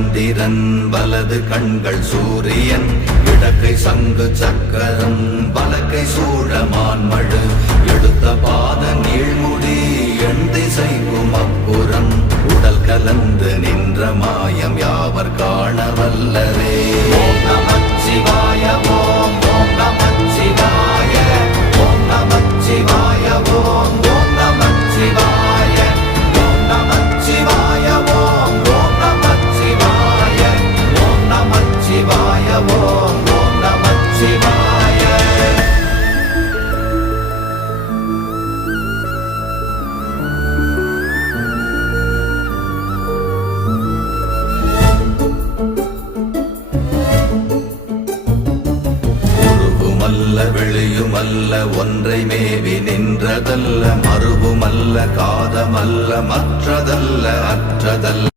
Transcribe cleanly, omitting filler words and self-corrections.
சந்திரன் வலது கண்கள் சூரியன் இடக்கை சங்கு சக்கரம் வலக்கை சூழமான்மழு எடுத்த பாத நீழ்முடி எண் திசைக்கும் அப்புறம் உடல் கலந்து நின்ற மாயம் யாவர் காண வல்லரே. ஓம் நமச்சிவாய ஓம் ஓம் நமச்சிவாய ஓம் நமச்சிவாய ஓம் ஓம் நமச்சிவாய ஓம் நமச்சிவாய ஓம் ஓம் நமச்சிவாய ஓம் நமச்சிவாய ஓம் ஓம் நமச்சிவாய. வெளியுமல்ல ஒன்றை மேவி நின்றதல்ல மறுவுமல்ல காதமல்ல மற்றதல்ல அற்றதல்ல